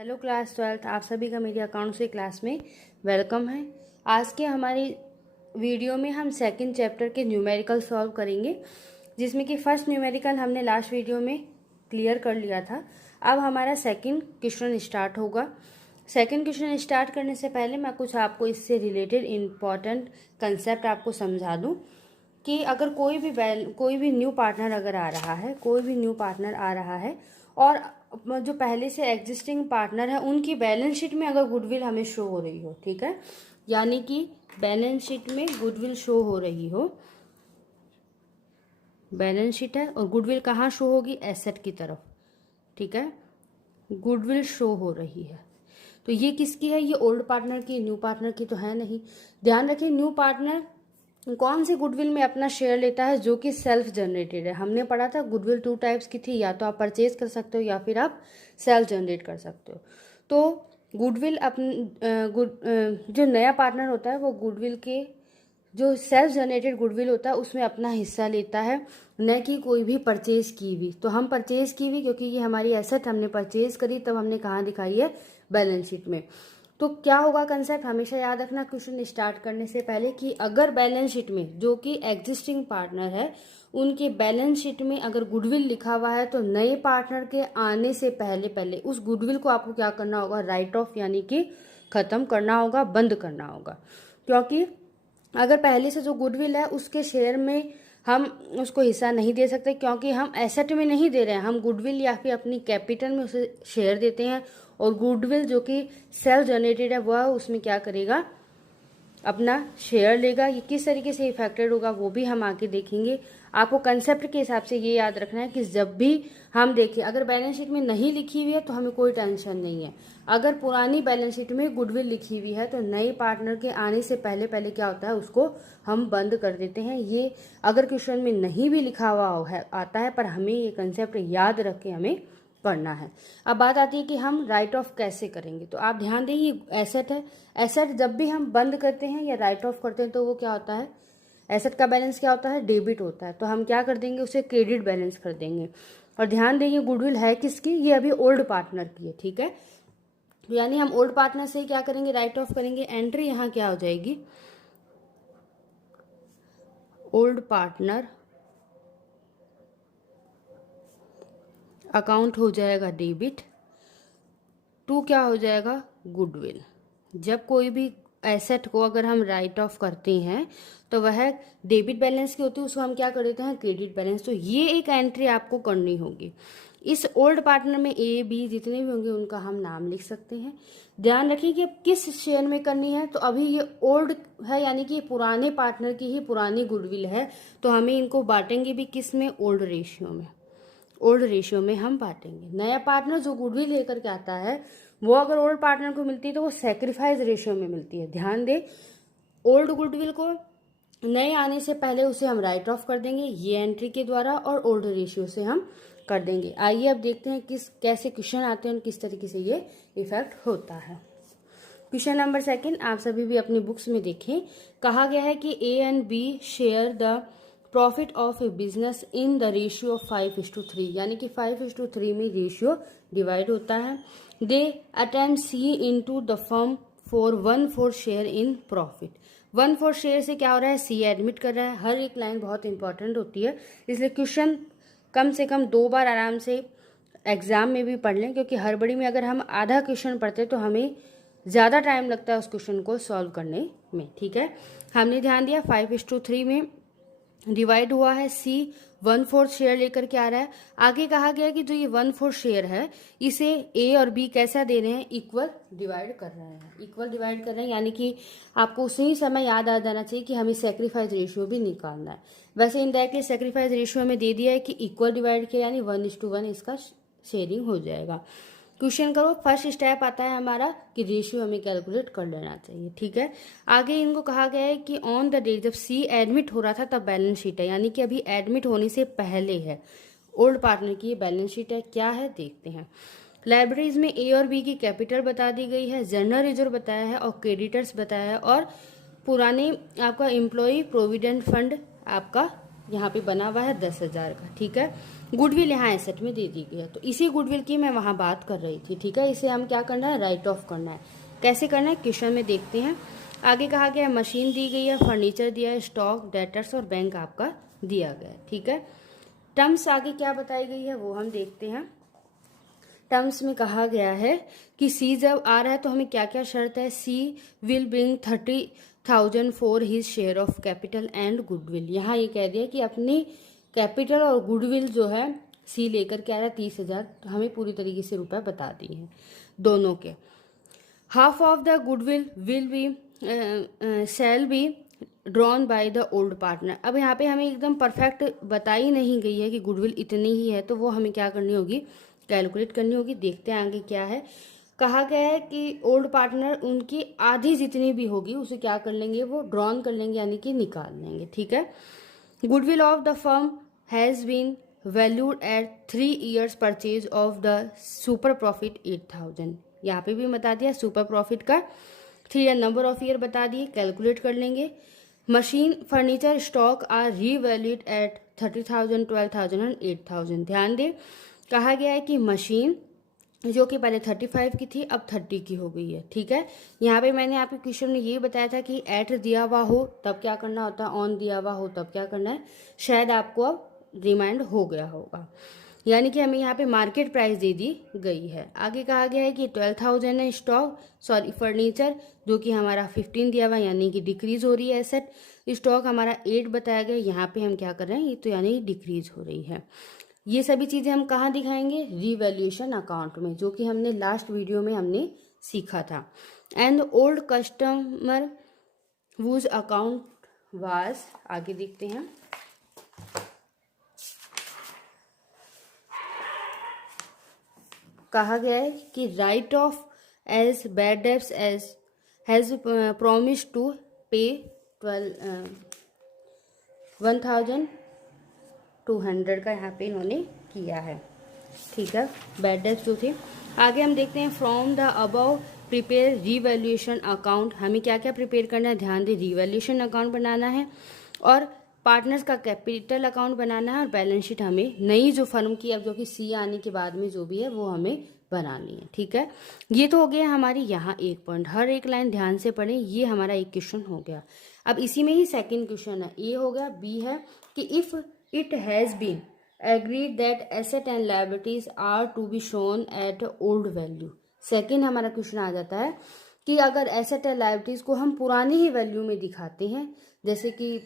Hello class 12th, आप सभी का मेरी अकाउंट से क्लास में वेलकम है। आज के हमारी वीडियो में हम सेकंड चैप्टर के न्यूमेरिकल सॉल्व करेंगे, जिसमें कि फर्स्ट न्यूमेरिकल हमने लास्ट वीडियो में क्लियर कर लिया था। अब हमारा सेकंड क्वेश्चन स्टार्ट होगा। सेकंड क्वेश्चन स्टार्ट करने से पहले मैं कुछ आपको इससे रिलेटेड इम्पॉर्टेंट कंसेप्ट आपको समझा दूँ कि अगर कोई भी न्यू पार्टनर अगर आ रहा है, कोई भी न्यू पार्टनर आ रहा है और जो पहले से एग्जिस्टिंग पार्टनर है उनकी बैलेंस शीट में अगर गुडविल हमें शो हो रही हो, ठीक है, यानी कि बैलेंस शीट में गुडविल शो हो रही हो, बैलेंस शीट है और गुडविल कहाँ शो होगी? एसेट की तरफ, ठीक है, गुडविल शो हो रही है। तो ये किसकी है? ये ओल्ड पार्टनर की, न्यू पार्टनर की तो है नहीं। ध्यान रखिए, न्यू पार्टनर कौन सी गुडविल में अपना शेयर लेता है? जो कि सेल्फ जनरेटेड है। हमने पढ़ा था गुडविल 2 टाइप्स की थी, या तो आप परचेज कर सकते हो या फिर आप सेल्फ जनरेट कर सकते हो। तो गुडविल जो नया पार्टनर होता है वो गुडविल के जो सेल्फ जनरेटेड गुडविल होता है उसमें अपना हिस्सा लेता है, न कि कोई भी परचेज की हुई। तो हम परचेज की हुई, क्योंकि ये हमारी एसेट हमने परचेज करी, तब हमने कहाँ दिखाई है? बैलेंस शीट में। तो क्या होगा कंसेप्ट? हमेशा याद रखना क्वेश्चन स्टार्ट करने से पहले कि अगर बैलेंस शीट में जो कि एग्जिस्टिंग पार्टनर है उनके बैलेंस शीट में अगर गुडविल लिखा हुआ है, तो नए पार्टनर के आने से पहले उस गुडविल को आपको क्या करना होगा? राइट ऑफ, यानी कि खत्म करना होगा, बंद करना होगा। क्योंकि अगर पहले से जो गुडविल है उसके शेयर में हम उसको हिस्सा नहीं दे सकते, क्योंकि हम एसेट में नहीं दे रहे हैं, हम गुडविल या फिर अपनी कैपिटल में उसे शेयर देते हैं। और गुडविल जो कि सेल्फ जनरेटेड है वह उसमें क्या करेगा? अपना शेयर लेगा। ये किस तरीके से इफेक्टेड होगा वो भी हम आगे देखेंगे। आपको कंसेप्ट के हिसाब से ये याद रखना है कि जब भी हम देखें, अगर बैलेंस शीट में नहीं लिखी हुई है तो हमें कोई टेंशन नहीं है। अगर पुरानी बैलेंस शीट में गुडविल लिखी हुई है तो नए पार्टनर के आने से पहले क्या होता है? उसको हम बंद कर देते हैं। ये अगर क्वेश्चन में नहीं भी लिखा हुआ है आता है, पर हमें ये कंसेप्ट याद रख के हमें करना है। अब बात आती है कि हम राइट ऑफ कैसे करेंगे। तो आप ध्यान दें, ये एसेट है। एसेट जब भी हम बंद करते हैं या राइट ऑफ करते हैं तो वो क्या होता है? एसेट का बैलेंस क्या होता है? डेबिट होता है। तो हम क्या कर देंगे? उसे क्रेडिट बैलेंस कर देंगे। और ध्यान दें, ये गुडविल है किसकी? ये अभी ओल्ड पार्टनर की है, ठीक है। यानी हम ओल्ड पार्टनर से ही क्या करेंगे? राइट ऑफ करेंगे। एंट्री यहाँ क्या हो जाएगी? ओल्ड पार्टनर अकाउंट हो जाएगा डेबिट, टू क्या हो जाएगा? गुडविल। जब कोई भी एसेट को अगर हम राइट ऑफ करते हैं तो वह डेबिट बैलेंस की होती है, उसको हम क्या कर देते हैं? Credit balance. तो ये एक एंट्री आपको करनी होगी। इस ओल्ड पार्टनर में ए बी जितने भी होंगे उनका हम नाम लिख सकते हैं। ध्यान रखिए कि किस शेयर में करनी है। तो अभी ये ओल्ड है, यानी कि पुराने पार्टनर की ही पुरानी गुडविल है, तो हमें इनको बांटेंगे भी किस में? ओल्ड रेशियो में। ओल्ड रेशियो में हम बांटेंगे। नया पार्टनर जो गुडविल लेकर के आता है वो अगर ओल्ड पार्टनर को मिलती है तो वो सैक्रिफाइस रेशियो में मिलती है। ध्यान दे, ओल्ड गुडविल को नए आने से पहले उसे हम राइट ऑफ कर देंगे ये एंट्री के द्वारा, और ओल्ड रेशियो से हम कर देंगे। आइए अब देखते हैं कैसे क्वेश्चन आते हैं और किस तरीके से ये इफेक्ट होता है। क्वेश्चन नंबर सेकंड, आप सभी भी अपनी बुक्स में देखें। कहा गया है कि A and B share the profit of a business in the ratio of 5:3, यानी कि 5:3 में रेशियो डिवाइड होता है। They attempt C into the firm for 1/4 share in profit. 1/4 share से क्या हो रहा है? सी एडमिट कर रहा है। हर एक लाइन बहुत इंपॉर्टेंट होती है, इसलिए क्वेश्चन कम से कम 2 बार आराम से एग्जाम में भी पढ़ लें, क्योंकि हड़बड़ी में अगर हम आधा क्वेश्चन पढ़ते तो हमें ज़्यादा टाइम लगता है उस क्वेश्चन को सॉल्व करने में, ठीक है। हमने ध्यान दिया 5:3 में डिवाइड हुआ है। सी 1/4 शेयर लेकर के आ रहा है। आगे कहा गया कि जो ये 1/4 शेयर है इसे ए और बी कैसा दे रहे हैं? इक्वल डिवाइड कर रहे हैं। इक्वल डिवाइड कर रहे हैं, यानी कि आपको उसी समय याद आ जाना चाहिए कि हमें सेक्रीफाइस रेशियो भी निकालना है। वैसे इनडायरेक्टली सेक्रीफाइस रेशियो में दे दिया है कि इक्वल डिवाइड किया, यानी 1:1 इसका शेयरिंग हो जाएगा। क्वेश्चन करो, फर्स्ट स्टेप आता है हमारा कि रेशियो हमें कैलकुलेट कर लेना चाहिए, ठीक है। आगे इनको कहा गया है कि ऑन द डे जब सी एडमिट हो रहा था तब बैलेंस शीट है, यानी कि अभी एडमिट होने से पहले है। ओल्ड पार्टनर की ये बैलेंस शीट है। क्या है देखते हैं। लाइब्रेरीज में ए और बी की कैपिटल बता दी गई है, जनरल रिजर्व बताया है और क्रेडिटर्स बताया है, और पुराने आपका एम्प्लॉय प्रोविडेंट फंड आपका यहाँ पे बना हुआ है 10,000 का, ठीक है। गुडविल यहाँ एसेट में दे दी गई है, तो इसी गुडविल की मैं वहाँ बात कर रही थी, ठीक है। इसे हम क्या करना है, राइट ऑफ करना है। कैसे करना है क्वेश्चन में देखते हैं। आगे कहा गया है मशीन दी गई है, फर्नीचर दिया है, स्टॉक, डेटर्स और बैंक आपका दिया गया है, ठीक है। टर्म्स आगे क्या बताई गई है वो हम देखते हैं। टर्म्स में कहा गया है कि सी जब आ रहा है तो हमें क्या क्या शर्त है, C will bring 30,000 for his share of capital and goodwill. यहाँ ये कह दिया कि अपनी कैपिटल और गुडविल जो है सी लेकर के आ रहा है 30,000, तो हमें पूरी तरीके से रुपए बता दिए हैं दोनों के। Half of the goodwill will be shall be drawn by the old partner. अब यहाँ पे हमें एकदम परफेक्ट बताई नहीं गई है कि गुडविल इतनी ही है, तो वो हमें क्या करनी होगी, कैलकुलेट करनी होगी। देखते हैं आगे क्या है। कहा गया है कि ओल्ड पार्टनर उनकी आधी जितनी भी होगी उसे क्या कर लेंगे, वो ड्रॉन कर लेंगे, यानी कि निकाल लेंगे, ठीक है। Goodwill of the firm has been valued at 3 years purchase of the super profit 8,000। यहाँ पे भी बता दिया सुपर प्रॉफिट का 3 नंबर ऑफ ईयर बता दिए, कैलकुलेट कर लेंगे। Machine, furniture, stock are revalued at 30,000, 12,000 and 8,000। ध्यान दें, कहा गया है कि मशीन जो कि पहले 35 की थी अब 30 की हो गई है, ठीक है। यहाँ पे मैंने आपके क्वेश्चन में ये बताया था कि एट दिया हुआ हो तब क्या करना होता है, ऑन दिया हुआ हो तब क्या करना है, शायद आपको अब रिमाइंड हो गया होगा। यानी कि हमें यहाँ पे मार्केट प्राइस दे दी गई है। आगे कहा गया है कि 12,000 है स्टॉक, सॉरी फर्नीचर जो कि हमारा 15 दिया हुआ, यानी कि डिक्रीज हो रही है एसेट। स्टॉक हमारा 8 बताया गया, यहाँ पे हम क्या कर रहे हैं, ये तो यानी डिक्रीज हो रही है। ये सभी चीज़ें हम कहाँ दिखाएंगे, रीवैल्यूएशन अकाउंट में, जो कि हमने लास्ट वीडियो में हमने सीखा था। And old customer whose account was, आगे देखते हैं। कहा गया है कि write off as bad debts as has promise to pay 1,200 का यहाँ पे इन्होंने किया है, ठीक है, बैड डेब्ट्स जो थे। आगे हम देखते हैं from the above prepare revaluation account. हमें क्या क्या प्रिपेयर करना है, ध्यान दें, रीवैल्यूएशन अकाउंट बनाना है और पार्टनर्स का कैपिटल अकाउंट बनाना है और बैलेंस शीट हमें नई जो फर्म की अब जो कि सी आने के बाद में जो भी है वो हमें बनानी है, ठीक है। ये तो हो गया हमारी यहाँ एक पॉइंट, हर एक लाइन ध्यान से पढ़ें, ये हमारा एक क्वेश्चन हो गया। अब इसी में ही सेकंड क्वेश्चन है, ए हो गया। बी है कि if it has been agreed that asset and liabilities are to be shown at old value. Second हमारा क्वेश्चन आ जाता है कि अगर एसेट एंड लायबिलिटीज को हम पुरानी ही वैल्यू में दिखाते हैं, जैसे कि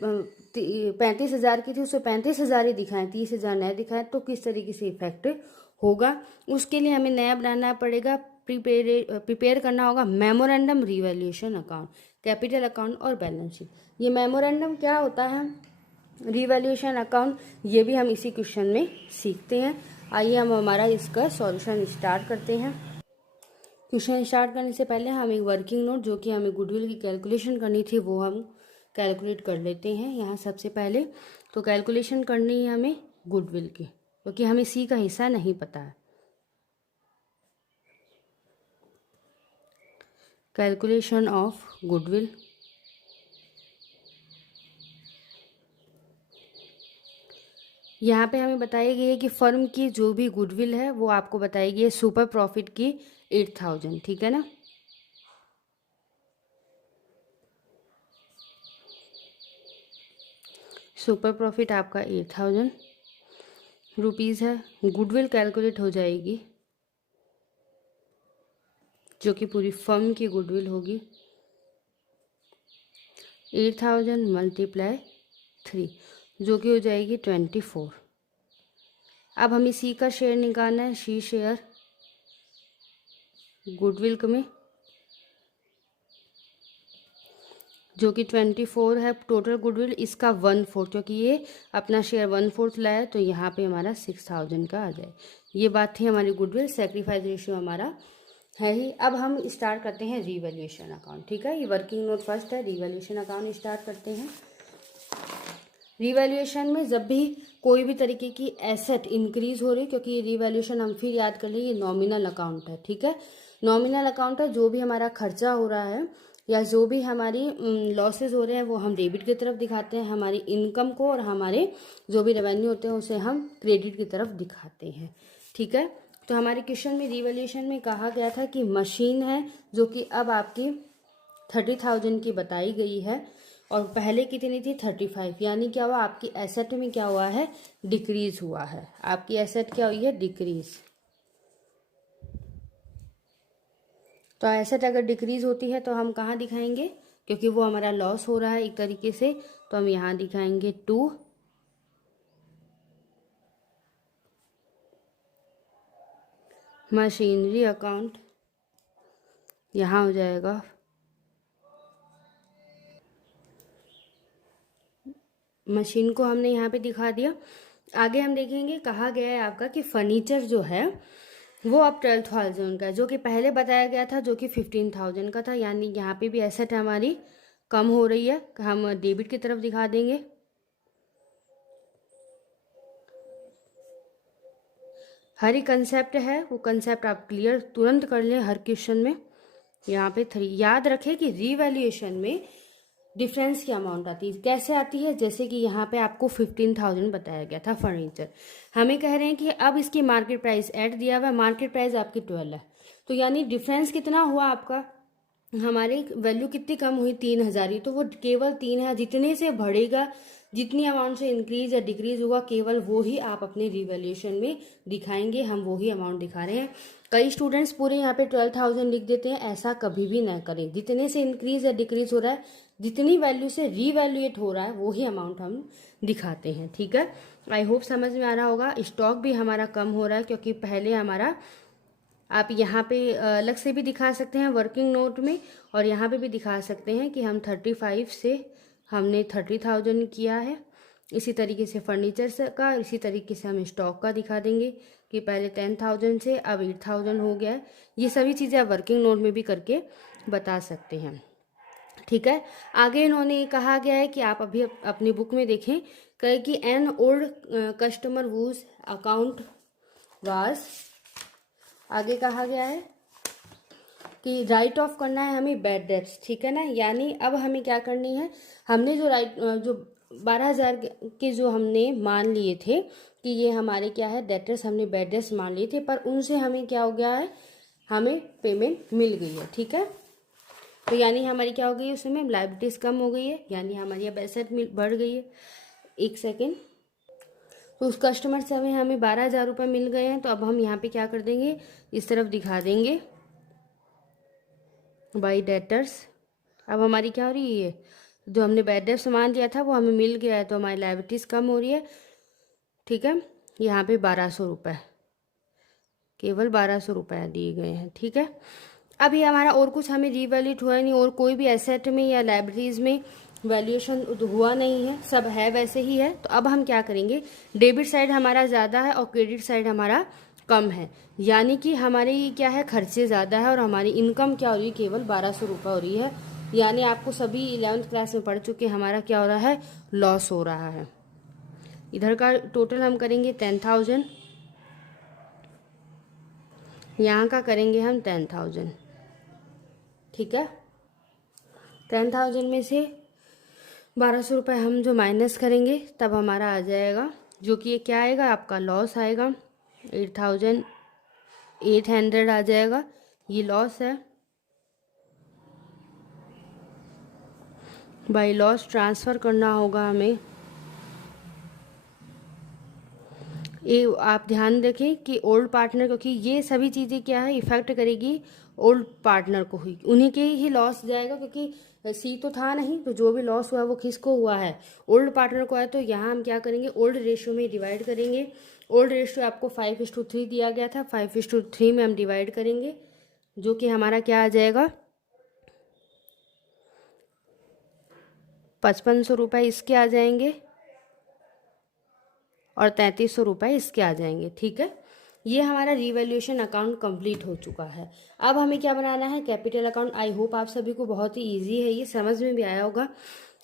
35,000 की थी उसे 35,000 ही दिखाएं, 30,000 नया दिखाएं, तो किस तरीके से इफेक्ट होगा, उसके लिए हमें नया बनाना पड़ेगा, प्रिपेयर करना होगा memorandum revaluation account, capital account और बैलेंस शीट। ये मेमोरेंडम क्या होता है, रीवैल्यूएशन अकाउंट, ये भी हम इसी क्वेश्चन में सीखते हैं। आइए हम हमारा इसका सॉल्यूशन स्टार्ट करते हैं। क्वेश्चन स्टार्ट करने से पहले हम एक वर्किंग नोट जो कि हमें गुडविल की कैलकुलेशन करनी थी वो हम कैलकुलेट कर लेते हैं। यहाँ सबसे पहले तो कैलकुलेशन करनी है हमें गुडविल की, क्योंकि हमें सी का हिस्सा नहीं पता है। कैलकुलेशन ऑफ गुडविल, यहाँ पे हमें बताई गई है कि फर्म की जो भी गुडविल है वो आपको बताई गई है सुपर प्रॉफिट की 8,000, ठीक है ना। सुपर प्रॉफिट आपका 8,000 रुपीज़ है। गुडविल कैलकुलेट हो जाएगी जो कि पूरी फर्म की गुडविल होगी 8,000 मल्टीप्लाई 3 जो कि हो जाएगी 24। अब हमें सी का शेयर निकालना है, सी शेयर गुडविल में जो कि 24 है टोटल गुडविल, इसका 1/4, क्योंकि ये अपना शेयर 1/4 लाया तो यहाँ पे हमारा 6,000 का आ जाए। ये बात थी हमारी गुडविल, सेक्रीफाइस रेशियो हमारा है ही। अब हम स्टार्ट करते हैं रीवैल्यूएशन अकाउंट, ठीक है। ये वर्किंग नोट फर्स्ट है, रीवैल्यूएशन अकाउंट स्टार्ट करते हैं। रीवैल्यूएशन में जब भी कोई भी तरीके की एसेट इंक्रीज हो रही, क्योंकि ये रीवैल्यूएशन हम फिर याद कर लें, ये नॉमिनल अकाउंट है, ठीक है। नॉमिनल अकाउंट है, जो भी हमारा खर्चा हो रहा है या जो भी हमारी लॉसेस हो रहे हैं वो हम डेबिट की तरफ दिखाते हैं, हमारी इनकम को और हमारे जो भी रेवेन्यू होते हैं उसे हम क्रेडिट की तरफ दिखाते हैं। ठीक है, तो हमारे क्वेश्चन में रिवैल्यूएशन में कहा गया था कि मशीन है जो कि अब आपकी 30,000 की बताई गई है और पहले कितनी थी 35, यानी क्या हुआ आपकी एसेट में क्या हुआ है डिक्रीज हुआ है, आपकी एसेट क्या हुई है डिक्रीज। तो एसेट अगर डिक्रीज होती है तो हम कहाँ दिखाएंगे, क्योंकि वो हमारा लॉस हो रहा है एक तरीके से, तो हम यहाँ दिखाएंगे 2 मशीनरी अकाउंट, यहाँ हो जाएगा मशीन को हमने यहाँ पे दिखा दिया। आगे हम देखेंगे कहा गया है आपका कि फर्नीचर जो है वो अब 12,000 का है, जो कि पहले बताया गया था जो कि 15,000 का था, यानी यहाँ पे भी एसेट हमारी कम हो रही है, हम डेबिट की तरफ दिखा देंगे। हर एक कंसेप्ट है वो कंसेप्ट आप क्लियर तुरंत कर लें हर क्वेश्चन में। यहाँ पे 3 याद रखें कि रीवैल्यूएशन में डिफरेंस की अमाउंट आती है, कैसे आती है, जैसे कि यहाँ पे आपको 15,000 बताया गया था फर्नीचर, हमें कह रहे हैं कि अब इसकी मार्केट प्राइस ऐड दिया हुआ है, मार्केट प्राइस आपकी 12 है, तो यानी डिफरेंस कितना हुआ आपका, हमारी वैल्यू कितनी कम हुई 3,000 ही, तो वो केवल 3,000 जितने से बढ़ेगा, जितनी अमाउंट से इंक्रीज या डिक्रीज होगा केवल वो ही आप अपने रिवैल्यूएशन में दिखाएंगे, हम वो ही अमाउंट दिखा रहे हैं। कई स्टूडेंट्स पूरे यहाँ पे 12,000 लिख देते हैं, ऐसा कभी भी ना करें, जितने से इंक्रीज या डिक्रीज हो रहा है, जितनी वैल्यू से रीवैल्यूएट हो रहा है वो ही अमाउंट हम दिखाते हैं। ठीक है, आई होप समझ में आ रहा होगा। स्टॉक भी हमारा कम हो रहा है क्योंकि पहले हमारा, आप यहाँ पे अलग से भी दिखा सकते हैं वर्किंग नोट में, और यहाँ पे भी दिखा सकते हैं कि हम 35 से हमने 30,000 किया है। इसी तरीके से फर्नीचर से का, इसी तरीके से हम स्टॉक का दिखा देंगे कि पहले 10,000 से अब 8,000 हो गया है। ये सभी चीज़ें आप वर्किंग नोट में भी करके बता सकते हैं। ठीक है, आगे इन्होंने ये कहा गया है कि आप अभी अपनी बुक में देखें, कहे कि an old customer whose account was, आगे कहा गया है कि राइट ऑफ करना है हमें बैड डेट्स। ठीक है ना, यानी अब हमें क्या करनी है, हमने जो 12,000 के जो हमने मान लिए थे कि ये हमारे क्या है डेटर्स, हमने बैड डेट्स मान लिए थे, पर उनसे हमें क्या हो गया है, हमें पेमेंट मिल गई है। ठीक है, तो यानी हमारी क्या हो गई है, उसमें लायबिलिटीज कम हो गई है, यानी हमारी अब एसेट बढ़ गई है। एक सेकेंड, तो उस कस्टमर से हमें 12,000 रुपये मिल गए हैं, तो अब हम यहाँ पे क्या कर देंगे, इस तरफ दिखा देंगे बाई डेटर्स। अब हमारी क्या हो रही है, जो हमने बैड डेट सामान दिया था वो हमें मिल गया है, तो हमारी लायबिलिटीज कम हो रही है। ठीक है, यहाँ पे 1,200 रुपये, केवल 1,200 रुपये दिए गए हैं। ठीक है, अभी हमारा और कुछ हमें रीवैल्यूट हुआ नहीं, और कोई भी एसेट में या लाइब्रेरीज में वैल्यूएशन हुआ नहीं है, सब है वैसे ही है। तो अब हम क्या करेंगे, डेबिट साइड हमारा ज़्यादा है और क्रेडिट साइड हमारा कम है, यानी कि हमारे क्या है खर्चे ज़्यादा है और हमारी इनकम क्या हो रही है, केवल 1,200 रुपये हो रही है। यानी आपको सभी 11th क्लास में पढ़ चुके, हमारा क्या हो रहा है, लॉस हो रहा है। इधर का टोटल हम करेंगे 10,000, यहाँ का करेंगे हम 10,000। ठीक है, 10,000 में से 1,200 रुपये हम जो माइनस करेंगे तब हमारा आ जाएगा, जो कि ये क्या आएगा, आपका लॉस आएगा, 8,800 आ जाएगा, ये लॉस है। बाय लॉस ट्रांसफ़र करना होगा हमें। ये आप ध्यान रखें कि ओल्ड पार्टनर, क्योंकि ये सभी चीज़ें क्या है इफेक्ट करेगी ओल्ड पार्टनर को ही, उन्हीं के ही लॉस जाएगा, क्योंकि सी तो था नहीं, तो जो भी लॉस हुआ वो किसको हुआ है, ओल्ड पार्टनर को है। तो यहाँ हम क्या करेंगे, ओल्ड रेशियो में डिवाइड करेंगे। ओल्ड रेशियो आपको 5:3 दिया गया था, 5:3 में हम डिवाइड करेंगे, जो कि हमारा क्या आ जाएगा, 5,500 रुपये इसके आ जाएंगे और 3,300 रुपये इसके आ जाएंगे। ठीक है, ये हमारा रिवैल्यूएशन अकाउंट कंप्लीट हो चुका है। अब हमें क्या बनाना है, कैपिटल अकाउंट। आई होप आप सभी को बहुत ही इजी है, ये समझ में भी आया होगा।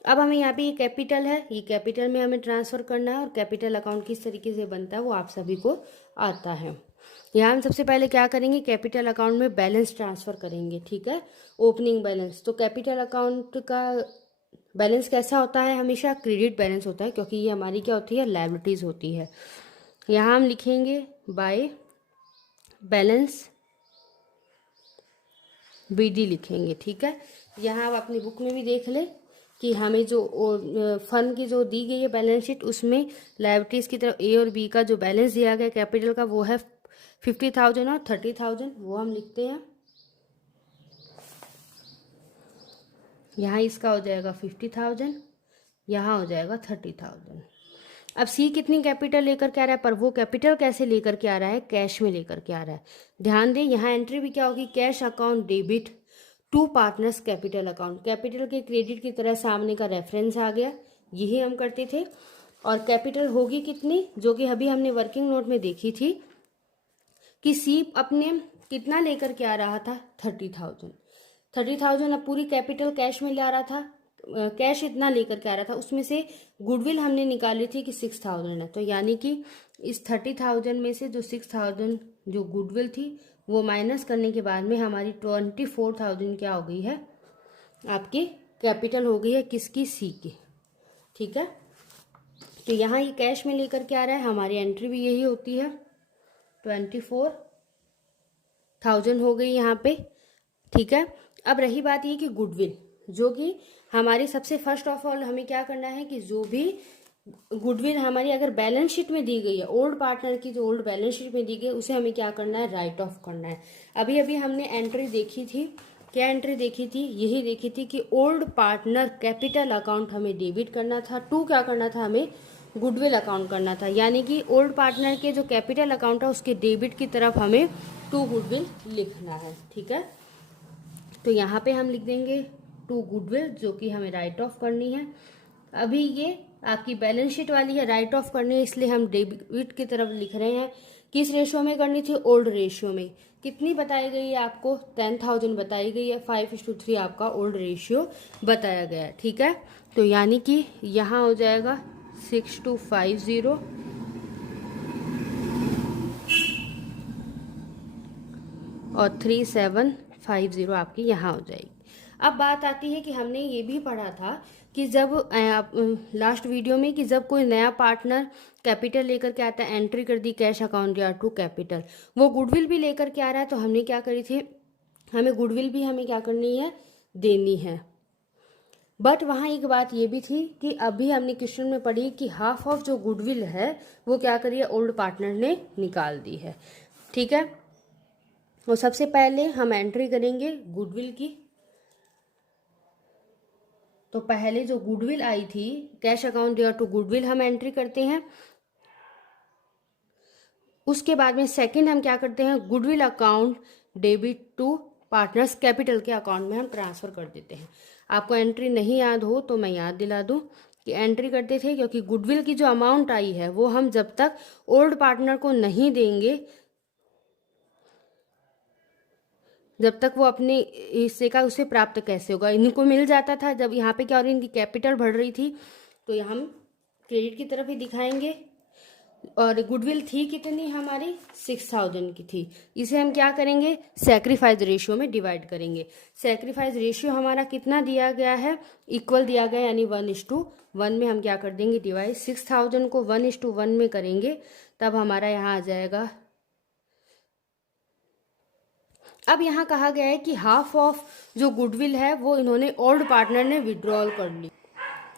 अब हमें यहाँ पे ये कैपिटल है, ये कैपिटल में हमें ट्रांसफ़र करना है, और कैपिटल अकाउंट किस तरीके से बनता है वो आप सभी को आता है। यहाँ हम सबसे पहले क्या करेंगे, कैपिटल अकाउंट में बैलेंस ट्रांसफ़र करेंगे, ठीक है, ओपनिंग बैलेंस। तो कैपिटल अकाउंट का बैलेंस कैसा होता है, हमेशा क्रेडिट बैलेंस होता है, क्योंकि ये हमारी क्या होती है, लायबिलिटीज़ होती है। यहाँ हम लिखेंगे बाय बैलेंस बीडी लिखेंगे, ठीक है। यहाँ आप अपनी बुक में भी देख लें कि हमें जो फर्म की जो दी गई है बैलेंस शीट, उसमें लायबिलिटीज़ की तरफ ए और बी का जो बैलेंस दिया गया कैपिटल का वो है 50,000 और 30,000, वो हम लिखते हैं। यहाँ इसका हो जाएगा 50,000, यहाँ हो जाएगा 30,000। अब सी कितनी कैपिटल लेकर के आ रहा है, पर वो कैपिटल कैसे लेकर के आ रहा है, कैश में लेकर के आ रहा है। ध्यान दें, यहाँ एंट्री भी क्या होगी, cash account debit to partners capital account. Capital के क्रेडिट की तरह सामने का रेफरेंस आ गया, यही हम करते थे। और कैपिटल होगी कितनी, जो कि अभी हमने वर्किंग नोट में देखी थी कि सी अपने कितना लेकर के आ रहा था, 30,000। अब पूरी कैपिटल कैश में ला रहा था, कैश इतना लेकर के आ रहा था, उसमें से गुडविल हमने निकाली थी कि 6,000 है। तो यानी कि इस 30,000 में से जो 6,000 जो गुडविल थी वो माइनस करने के बाद में हमारी 24,000 क्या हो गई है, आपकी कैपिटल हो गई है, किसकी, सी की, ठीक है। तो यहाँ ये कैश में लेकर के आ रहा है, हमारी एंट्री भी यही होती है, 24,000 हो गई यहाँ पे, ठीक है। अब रही बात ये कि गुडविल, जो कि हमारी सबसे फर्स्ट ऑफ ऑल हमें क्या करना है कि जो भी गुडविल हमारी अगर बैलेंस शीट में दी गई है, ओल्ड पार्टनर की जो ओल्ड बैलेंस शीट में दी गई है, उसे हमें क्या करना है, राइट ऑफ करना है। अभी अभी हमने एंट्री देखी थी, क्या एंट्री देखी थी, यही देखी थी कि ओल्ड पार्टनर कैपिटल अकाउंट हमें डेबिट करना था, टू क्या करना था, हमें गुडविल अकाउंट करना था। यानी कि ओल्ड पार्टनर के जो कैपिटल अकाउंट है उसके डेबिट की तरफ हमें टू गुडविल लिखना है, ठीक है। तो यहाँ पे हम लिख देंगे टू गुडविल, जो कि हमें राइट ऑफ करनी है। अभी ये आपकी बैलेंस शीट वाली है, राइट ऑफ करनी है, इसलिए हम डेबिट की तरफ लिख रहे हैं। किस रेशियो में करनी थी, ओल्ड रेशियो में। कितनी बताई गई है आपको, 10,000 बताई गई है, 5:3 आपका ओल्ड रेशियो बताया गया है, ठीक है। तो यानी कि यहाँ हो जाएगा 6250 और 3750 आपकी यहाँ हो जाएगी। अब बात आती है कि हमने ये भी पढ़ा था कि जब लास्ट वीडियो में कि जब कोई नया पार्टनर कैपिटल लेकर के आता है, एंट्री कर दी कैश अकाउंट या टू कैपिटल, वो गुडविल भी लेकर के आ रहा है, तो हमने क्या करी थी, हमें गुडविल भी हमें क्या करनी है, देनी है। बट वहाँ एक बात ये भी थी कि अभी हमने क्वेश्चन में पढ़ी कि हाफ ऑफ जो गुडविल है वो क्या करिए, ओल्ड पार्टनर ने निकाल दी है, ठीक है। तो सबसे पहले हम एंट्री करेंगे गुडविल की। तो पहले जो गुडविल आई थी कैश अकाउंट या टू गुडविल हम एंट्री करते हैं। उसके बाद में सेकंड हम क्या करते हैं, goodwill account debit to partners capital के अकाउंट में हम ट्रांसफ़र कर देते हैं। आपको एंट्री नहीं याद हो तो मैं याद दिला दूं कि एंट्री करते थे, क्योंकि गुडविल की जो अमाउंट आई है वो हम जब तक ओल्ड पार्टनर को नहीं देंगे, जब तक वो अपने हिस्से का उसे प्राप्त कैसे होगा। इनको मिल जाता था, जब यहाँ पे क्या हो रही, इनकी कैपिटल बढ़ रही थी, तो यहाँ हम क्रेडिट की तरफ ही दिखाएंगे। और गुडविल थी कितनी हमारी, 6,000 की थी। इसे हम क्या करेंगे, सैक्रिफाइस रेशियो में डिवाइड करेंगे। सैक्रिफाइस रेशियो हमारा कितना दिया गया है, इक्वल दिया गया, यानी 1:1 में हम क्या कर देंगे, डिवाइड। 6,000 को 1:1 में करेंगे, तब हमारा यहाँ आ जाएगा। अब यहाँ कहा गया है कि हाफ ऑफ जो गुडविल है वो इन्होंने ओल्ड पार्टनर ने विड्रॉल कर ली।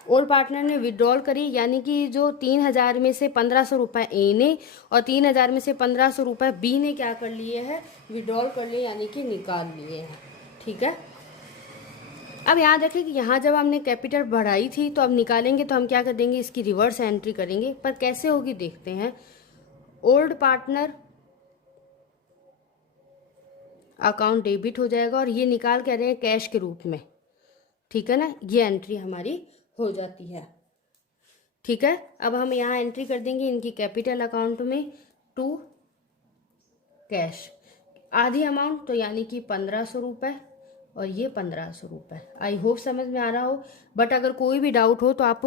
ओल्ड पार्टनर ने विड्रॉल करी, यानी कि जो 3,000 में से 1,500 रुपये ए ने और 3,000 में से 1,500 रुपये बी ने क्या कर लिए हैं, विड्रॉल कर लिए, यानी कि निकाल लिए हैं, ठीक है। अब याद रखें कि यहाँ जब हमने कैपिटल बढ़ाई थी, तो अब निकालेंगे तो हम क्या कर देंगे, इसकी रिवर्स एंट्री करेंगे। पर कैसे होगी देखते हैं। ओल्ड पार्टनर अकाउंट डेबिट हो जाएगा और ये निकाल के रहे हैं कैश के रूप में, ठीक है ना, ये एंट्री हमारी हो जाती है, ठीक है। अब हम यहाँ एंट्री कर देंगे इनकी कैपिटल अकाउंट में टू कैश, आधी अमाउंट, तो यानी कि 1,500 रुपये और ये 1,500 रुपये। आई होप समझ में आ रहा हो। बट अगर कोई भी डाउट हो तो आप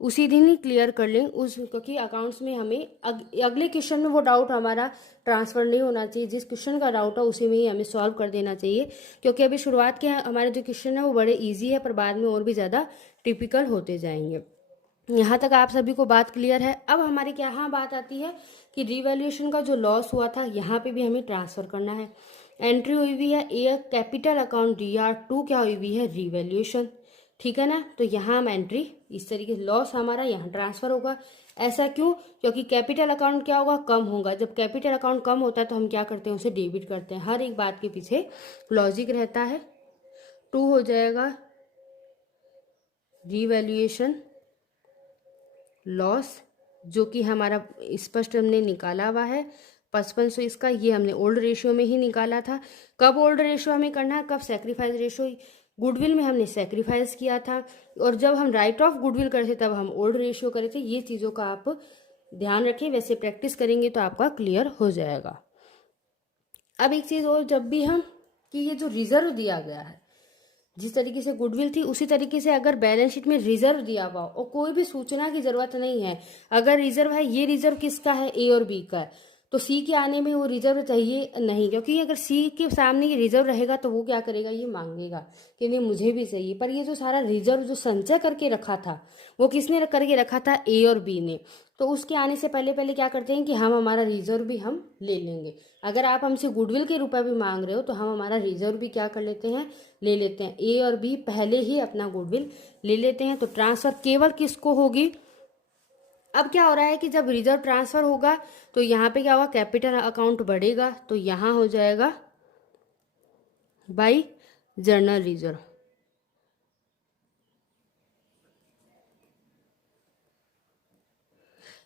उसी दिन ही क्लियर कर लें उस, क्योंकि अकाउंट्स में हमें अगले क्वेश्चन में वो डाउट हमारा ट्रांसफर नहीं होना चाहिए। जिस क्वेश्चन का डाउट है उसी में ही हमें सॉल्व कर देना चाहिए, क्योंकि अभी शुरुआत के हमारे जो क्वेश्चन है वो बड़े इजी है, पर बाद में और भी ज़्यादा टिपिकल होते जाएंगे। यहाँ तक आप सभी को बात क्लियर है। अब हमारी क्या यहाँ बात आती है कि रिवैल्यूएशन का जो लॉस हुआ था यहाँ पे भी हमें ट्रांसफ़र करना है। एंट्री हुई हुई है ए कैपिटल अकाउंट DR2 क्या हुई हुई है रिवैल्यूएशन, ठीक है ना। तो यहाँ हम एंट्री इस तरीके से लॉस हमारा यहाँ ट्रांसफ़र होगा। ऐसा क्यों? क्योंकि कैपिटल अकाउंट क्या होगा, कम होगा। जब कैपिटल अकाउंट कम होता है तो हम क्या करते हैं, उसे डेबिट करते हैं। हर एक बात के पीछे लॉजिक रहता है। 2 हो जाएगा रिवैल्यूएशन लॉस, जो कि हमारा स्पष्ट हमने निकाला हुआ है 5500 इसका, ये हमने ओल्ड रेशियो में ही निकाला था। कब ओल्ड रेशियो हमें करना है, कब सेक्रीफाइस रेशियो, गुडविल में हमने सेक्रीफाइस किया था, और जब हम राइट ऑफ गुडविल करे थे तब हम ओल्ड रेशियो करे थे। ये चीज़ों का आप ध्यान रखें, वैसे प्रैक्टिस करेंगे तो आपका क्लियर हो जाएगा। अब एक चीज़ और, जब भी हम कि ये जो रिजर्व दिया गया है, जिस तरीके से गुडविल थी उसी तरीके से अगर बैलेंस शीट में रिजर्व दिया हुआ और कोई भी सूचना की जरूरत नहीं है, अगर रिजर्व है, ये रिजर्व किसका है, ए और बी का है, तो सी के आने में वो रिजर्व चाहिए नहीं, क्योंकि अगर सी के सामने ये रिजर्व रहेगा तो वो क्या करेगा, ये मांगेगा कि नहीं मुझे भी चाहिए। पर ये जो सारा रिजर्व जो संचय करके रखा था वो किसने करके रखा था, ए और बी ने। तो उसके आने से पहले पहले क्या करते हैं कि हम हमारा रिजर्व भी हम ले लेंगे। अगर आप हमसे गुडविल के रुपए भी मांग रहे हो तो हम हमारा रिजर्व भी क्या कर लेते हैं, ले लेते हैं। ए और बी पहले ही अपना गुडविल ले लेते हैं। तो ट्रांसफर केवल किसको होगी, अब क्या हो रहा है कि जब रिजर्व ट्रांसफर होगा तो यहाँ पे क्या होगा, कैपिटल अकाउंट बढ़ेगा, तो यहाँ हो जाएगा बाई जर्नल रिजर्व।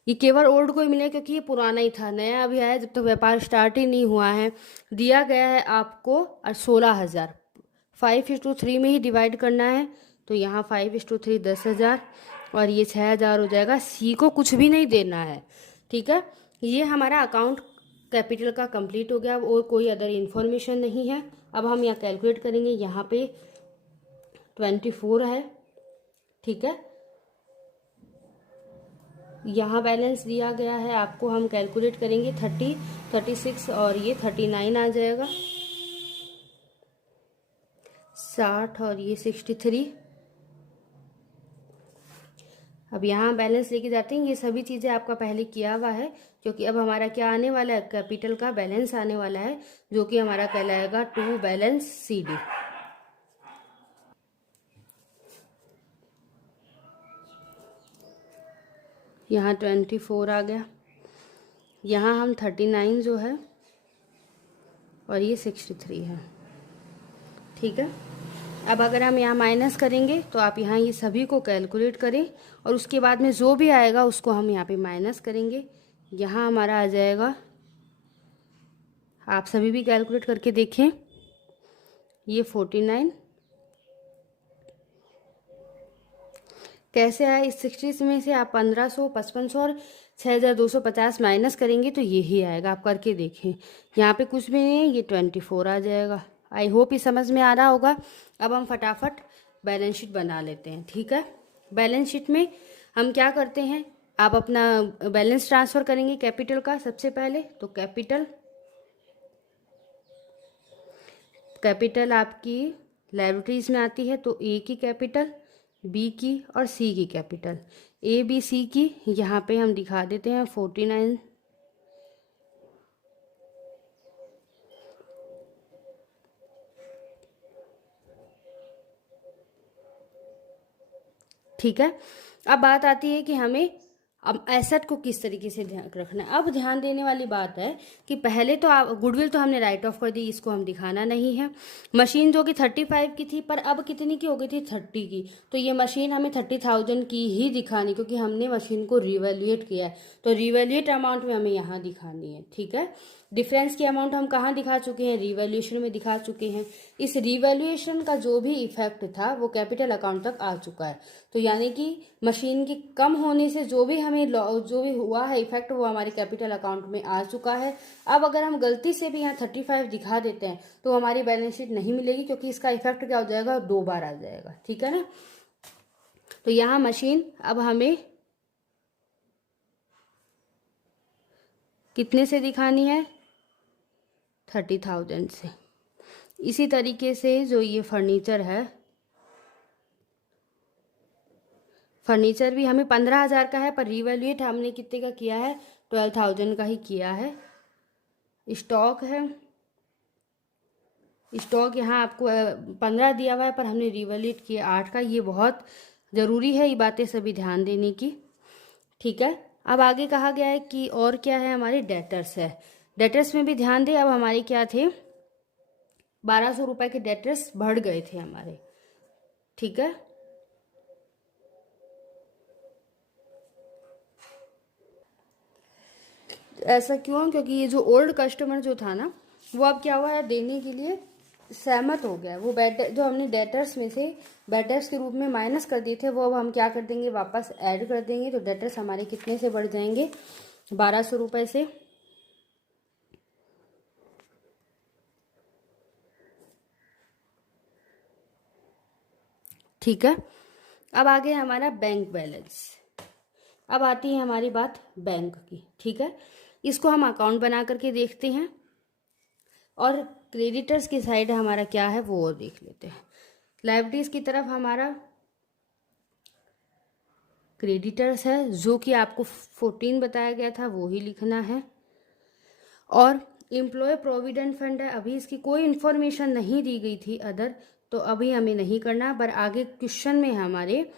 ये केवल ओल्ड को ही मिलेगा क्योंकि ये पुराना ही था, नया अभी आया, जब तक व्यापार स्टार्ट ही नहीं हुआ है। दिया गया है आपको 16,000, 5:3 में ही डिवाइड करना है, तो यहाँ 5:3 10,000 और ये 6,000 हो जाएगा। सी को कुछ भी नहीं देना है, ठीक है। ये हमारा अकाउंट कैपिटल का कंप्लीट हो गया, और कोई अदर इन्फॉर्मेशन नहीं है। अब हम यहाँ कैलकुलेट करेंगे, यहाँ पे 24 है, ठीक है। यहाँ बैलेंस दिया गया है आपको, हम कैलकुलेट करेंगे 30, 36 और ये 39 आ जाएगा, 60 और ये 63। अब यहाँ बैलेंस लेके जाते हैं। ये सभी चीज़ें आपका पहले किया हुआ है, क्योंकि अब हमारा क्या आने वाला है, कैपिटल का बैलेंस आने वाला है, जो कि हमारा कहलाएगा टू बैलेंस CD। यहाँ 24 आ गया, यहाँ हम 39 जो है और ये 63 है, ठीक है। अब अगर हम यहाँ माइनस करेंगे तो आप यहाँ ये सभी को कैलकुलेट करें, और उसके बाद में जो भी आएगा उसको हम यहाँ पे माइनस करेंगे। यहाँ हमारा आ जाएगा, आप सभी भी कैलकुलेट करके देखें, ये 49 कैसे आया। इस 60 में से आप 1500, 5500 और 6,250 माइनस करेंगे तो यही आएगा, आप करके देखें। यहाँ पे कुछ भी नहीं है, ये 24 आ जाएगा। आई होप ये समझ में आ रहा होगा। अब हम फटाफट बैलेंस शीट बना लेते हैं, ठीक है। बैलेंस शीट में हम क्या करते हैं, आप अपना बैलेंस ट्रांसफ़र करेंगे कैपिटल का सबसे पहले। तो कैपिटल आपकी लायबिलिटीज़ में आती है, तो ए की कैपिटल, बी की और सी की कैपिटल। ए बी सी की यहाँ पे हम दिखा देते हैं 49, ठीक है। अब बात आती है कि हमें अब एसेट को किस तरीके से ध्यान रखना है। अब ध्यान देने वाली बात है कि पहले तो आप गुडविल तो हमने राइट ऑफ कर दी, इसको हम दिखाना नहीं है। मशीन जो कि 35 की थी, पर अब कितनी की हो गई थी, 30 की, तो ये मशीन हमें 30,000 की ही दिखानी, क्योंकि हमने मशीन को रिवैल्यूएट किया है, तो रिवैल्यूएट अमाउंट में हमें यहाँ दिखानी है, ठीक है। डिफरेंस की अमाउंट हम कहाँ दिखा चुके हैं, रिवैल्यूएशन में दिखा चुके हैं। इस रिवैल्यूएशन का जो भी इफेक्ट था वो कैपिटल अकाउंट तक आ चुका है, तो यानी कि मशीन की कम होने से जो भी हमें जो भी हुआ है इफेक्ट, वो हमारे कैपिटल अकाउंट में आ चुका है। अब अगर हम गलती से भी यहाँ 35 दिखा देते हैं तो हमारी बैलेंस शीट नहीं मिलेगी, क्योंकि इसका इफेक्ट क्या हो जाएगा, 2 बार आ जाएगा, ठीक है ना। तो यहाँ मशीन अब हमें कितने से दिखानी है, 30,000 से। इसी तरीके से जो ये फर्नीचर है, फर्नीचर भी हमें 15,000 का है, पर रिवैल्यूएट हमने कितने का किया है, 12,000 का ही किया है। स्टॉक है, स्टॉक यहाँ आपको 15 दिया हुआ है, पर हमने रिवैल्यूएट किया 8 का। ये बहुत ज़रूरी है ये बातें सभी ध्यान देने की, ठीक है। अब आगे कहा गया है कि और क्या है, हमारे डेटर्स है। डेटर्स में भी ध्यान दें, अब हमारे क्या थे, 1200 रुपये के डेटर्स बढ़ गए थे हमारे, ठीक है। ऐसा क्यों, क्योंकि ये जो ओल्ड कस्टमर जो था ना, वो अब क्या हुआ है, देने के लिए सहमत हो गया। वो जो हमने डेटर्स में से डेटर्स के रूप में माइनस कर दिए थे, वो अब हम क्या कर देंगे, वापस ऐड कर देंगे। तो डेटर्स हमारे कितने से बढ़ जाएंगे, 1200 रुपये से। ठीक है। अब आगे हमारा बैंक बैलेंस। अब आती है हमारी बात बैंक की, ठीक है। इसको हम अकाउंट बना करके देखते हैं, और क्रेडिटर्स की साइड हमारा क्या है वो और देख लेते हैं। लायबिलिटीज की तरफ हमारा क्रेडिटर्स है, जो कि आपको 14 बताया गया था, वो ही लिखना है। और एम्प्लॉय प्रोविडेंट फंड है, अभी इसकी कोई इन्फॉर्मेशन नहीं दी गई थी अदर, तो अभी हमें नहीं करना। पर आगे क्वेश्चन में हमारे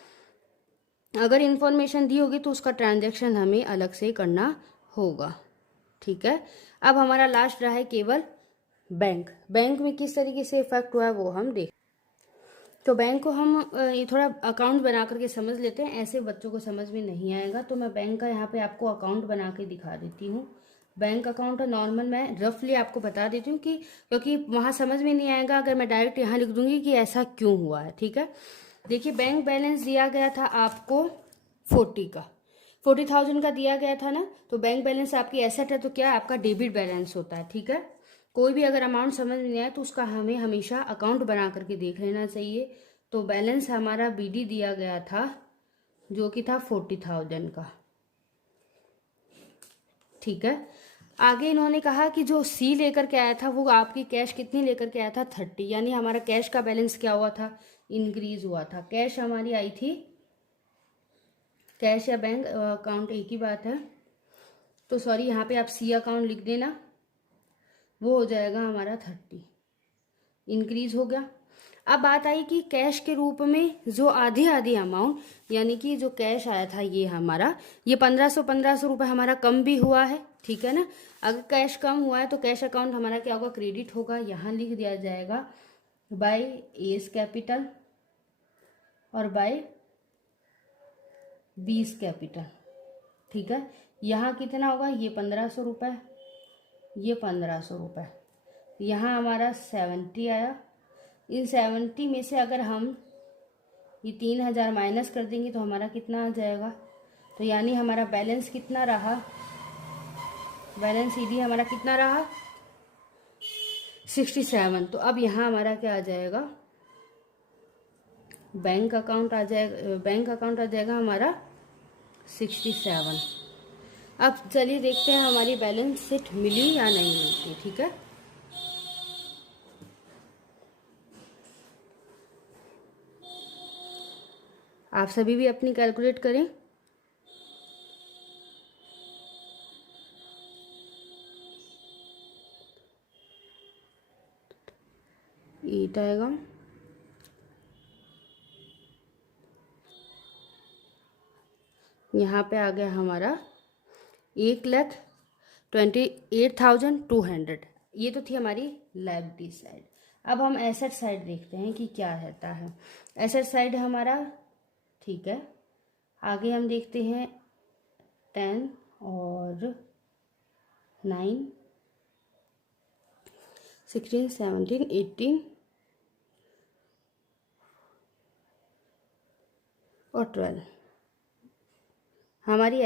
अगर इन्फॉर्मेशन दी होगी तो उसका ट्रांजैक्शन हमें अलग से करना होगा, ठीक है। अब हमारा लास्ट रहा है केवल बैंक। बैंक में किस तरीके से इफेक्ट हुआ है वो हम देख। तो बैंक को हम ये थोड़ा अकाउंट बना करके समझ लेते हैं, ऐसे बच्चों को समझ में नहीं आएगा। तो मैं बैंक का यहाँ पे आपको अकाउंट बना के दिखा देती हूँ। बैंक अकाउंट नॉर्मल मैं रफली आपको बता देती हूँ कि क्योंकि वहाँ समझ में नहीं आएगा अगर मैं डायरेक्ट यहाँ लिख दूंगी कि ऐसा क्यों हुआ है, ठीक है। देखिए, बैंक बैलेंस दिया गया था आपको 40,000 का दिया गया था ना। तो बैंक बैलेंस आपकी एसेट है, तो क्या आपका डेबिट बैलेंस होता है, ठीक है। कोई भी अगर अमाउंट समझ में नहीं आए तो उसका हमें हमेशा अकाउंट बना करके देख लेना चाहिए। तो बैलेंस हमारा बीडी दिया गया था, जो कि था 40,000 का, ठीक है। आगे इन्होंने कहा कि जो सी लेकर के आया था वो आपकी कैश कितनी लेकर के आया था, 30। यानी हमारा कैश का बैलेंस क्या हुआ था, इंक्रीज हुआ था। कैश हमारी आई थी, कैश या बैंक अकाउंट एक ही बात है, तो सॉरी यहाँ पे आप सी अकाउंट लिख देना, वो हो जाएगा हमारा 30, इंक्रीज हो गया। अब बात आई कि कैश के रूप में जो आधी आधी अमाउंट, यानी कि जो कैश आया था ये हमारा, ये 1500 रुपये हमारा कम भी हुआ है, ठीक है ना। अगर कैश कम हुआ है तो कैश अकाउंट हमारा क्या होगा, क्रेडिट होगा। यहाँ लिख दिया जाएगा बाय एस कैपिटल और बाय बीस कैपिटल, ठीक है। यहाँ कितना होगा, ये 1500 रुपये, ये 1500 रुपये, यहाँ हमारा 70 आया। इन 70 में से अगर हम ये 3000 माइनस कर देंगे तो हमारा कितना आ जाएगा। तो यानी हमारा बैलेंस कितना रहा, बैलेंस सीधी हमारा कितना रहा, 67। तो अब यहाँ हमारा क्या आ जाएगा, बैंक अकाउंट आ जाएगा, बैंक अकाउंट आ जाएगा हमारा 67। अब चलिए देखते हैं हमारी बैलेंस शीट मिली या नहीं मिलती, ठीक है। आप सभी भी अपनी कैलकुलेट करें। एट आएगा, यहाँ पे आ गया हमारा 1,28,200। ये तो थी हमारी लायबिलिटी साइड। अब हम एसेट साइड देखते हैं कि क्या रहता है। एसेट साइड हमारा, ठीक है। आगे हम देखते हैं 10 और 9, 16, 17, 18 और 12। हमारी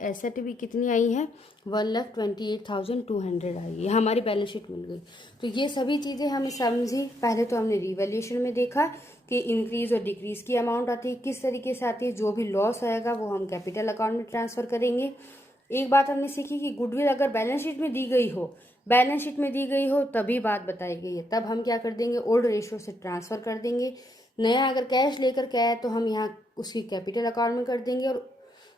एसेट भी कितनी आई है, 1,28,200 आई है, हमारी बैलेंस शीट मिल गई। तो ये सभी चीज़ें हमें समझी। पहले तो हमने रिवैल्यूएशन में देखा कि इंक्रीज और डिक्रीज की अमाउंट आती है, किस तरीके से आती है, जो भी लॉस आएगा वो हम कैपिटल अकाउंट में ट्रांसफ़र करेंगे। एक बात हमने सीखी कि गुडविल अगर बैलेंस शीट में दी गई हो तभी बात बताई गई है, तब हम क्या कर देंगे, ओल्ड रेशियो से ट्रांसफ़र कर देंगे। नया अगर कैश लेकर के आए तो हम यहाँ उसकी कैपिटल अकाउंट में कर देंगे और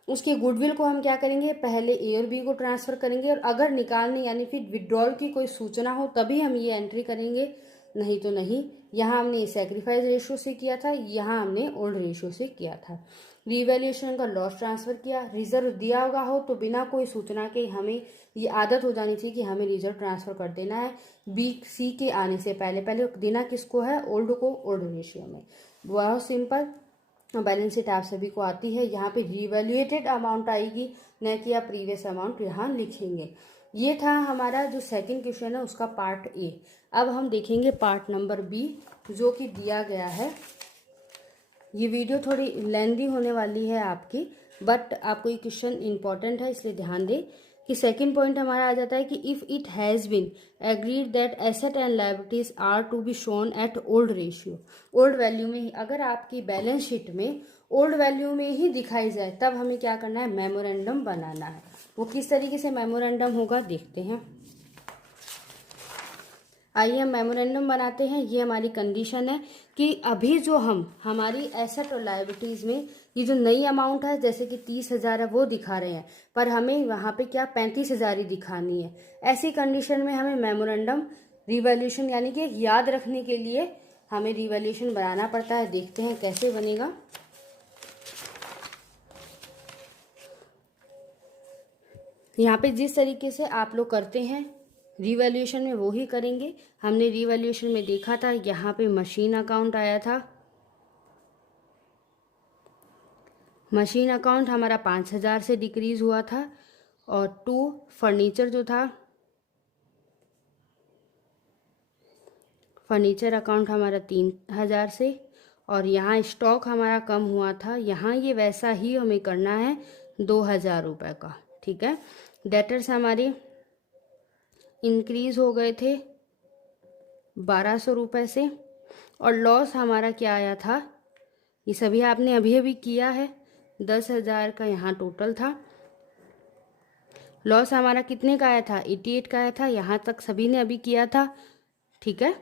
उसके गुडविल को हम क्या करेंगे, पहले ए और बी को ट्रांसफ़र करेंगे और अगर निकालने यानी फिर विड्रॉल की कोई सूचना हो तभी हम ये एंट्री करेंगे, नहीं तो नहीं। यहाँ हमने सैक्रिफाइस रेशियो से किया था, यहाँ हमने ओल्ड रेशियो से किया था। रिवैल्यूएशन का लॉस ट्रांसफ़र किया, रिजर्व दिया होगा हो तो बिना कोई सूचना के हमें ये आदत हो जानी चाहिए कि हमें रिजर्व ट्रांसफ़र कर देना है बी सी के आने से पहले देना किसको है, ओल्ड को, ओल्ड रेशियो में। बहुत सिंपल बैलेंस शीट आप सभी को आती है। यहाँ पे रिवैल्यूएटेड अमाउंट आएगी, न कि आप प्रीवियस अमाउंट यहाँ लिखेंगे। ये था हमारा जो सेकंड क्वेश्चन है उसका पार्ट ए। अब हम देखेंगे पार्ट नंबर बी जो कि दिया गया है। ये वीडियो थोड़ी लेंदी होने वाली है आपकी, बट आपको ये क्वेश्चन इंपॉर्टेंट है इसलिए ध्यान दें कि सेकंड पॉइंट हमारा आ जाता है कि if it has been agreed that asset and liabilities are to be shown at old ratio, old value में ही अगर आपकी बैलेंस शीट में ओल्ड वैल्यू में ही दिखाई जाए तब हमें क्या करना है, मेमोरेंडम बनाना है। वो किस तरीके से मेमोरेंडम होगा देखते हैं। आइए हम मेमोरेंडम बनाते हैं। ये हमारी कंडीशन है कि अभी जो हमारी एसेट और लायबिलिटीज़ में ये जो नई अमाउंट है जैसे कि 30,000 है वो दिखा रहे हैं, पर हमें वहाँ पे क्या 35,000 ही दिखानी है। ऐसी कंडीशन में हमें मेमोरेंडम रिवैल्यूएशन यानी कि याद रखने के लिए हमें रिवैल्यूएशन बनाना पड़ता है। देखते हैं कैसे बनेगा। यहाँ पे जिस तरीके से आप लोग करते हैं रिवैल्यूएशन में वो ही करेंगे। हमने रिवैल्यूएशन में देखा था यहाँ पे मशीन अकाउंट आया था, मशीन अकाउंट हमारा 5,000 से डिक्रीज हुआ था और 2 फर्नीचर जो था, फर्नीचर अकाउंट हमारा 3,000 से और यहाँ स्टॉक हमारा कम हुआ था, यहाँ ये वैसा ही हमें करना है 2,000 रुपये का, ठीक है। डेटर्स हमारे इंक्रीज हो गए थे 1,200 रुपये से और लॉस हमारा क्या आया था, ये सभी आपने अभी अभी किया है, 10,000 का यहाँ टोटल था। लॉस हमारा कितने का आया था, 88 का आया था, यहाँ तक सभी ने अभी किया था, ठीक है।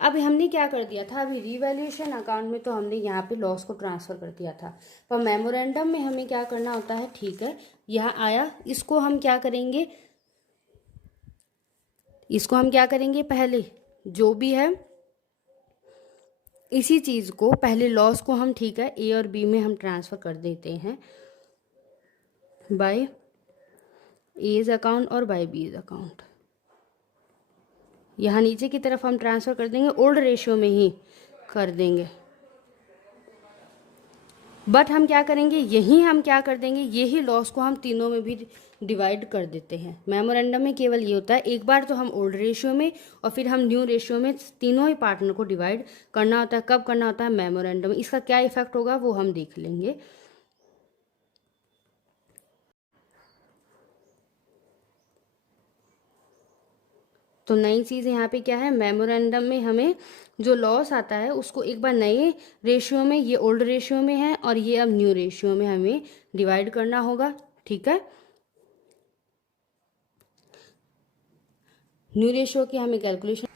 अब हमने क्या कर दिया था, अभी रिवैल्यूएशन अकाउंट में तो हमने यहाँ पे लॉस को ट्रांसफ़र कर दिया था, पर मेमोरेंडम में हमें क्या करना होता है, ठीक है। यहाँ आया, इसको हम क्या करेंगे, पहले जो भी है इसी चीज़ को पहले लॉस को हम, ठीक है, ए और बी में हम ट्रांसफ़र कर देते हैं बाय एज अकाउंट और बाय बीज अकाउंट। यहाँ नीचे की तरफ हम ट्रांसफ़र कर देंगे, ओल्ड रेशियो में ही कर देंगे, बट हम क्या करेंगे, हम क्या कर देंगे, यही लॉस को हम तीनों में भी डिवाइड कर देते हैं। मेमोरेंडम में केवल ये होता है, एक बार तो हम ओल्ड रेशियो में और फिर हम न्यू रेशियो में तीनों ही पार्टनर को डिवाइड करना होता है। कब करना होता है, मेमोरेंडम में। इसका क्या इफेक्ट होगा वो हम देख लेंगे। तो नई चीज़ यहाँ पे क्या है, मेमोरेंडम में हमें जो लॉस आता है उसको एक बार नए रेशियो में, ये ओल्ड रेशियो में है और ये अब न्यू रेशियो में हमें डिवाइड करना होगा, ठीक है। न्यू रेशियो की हमें कैलकुलेशन,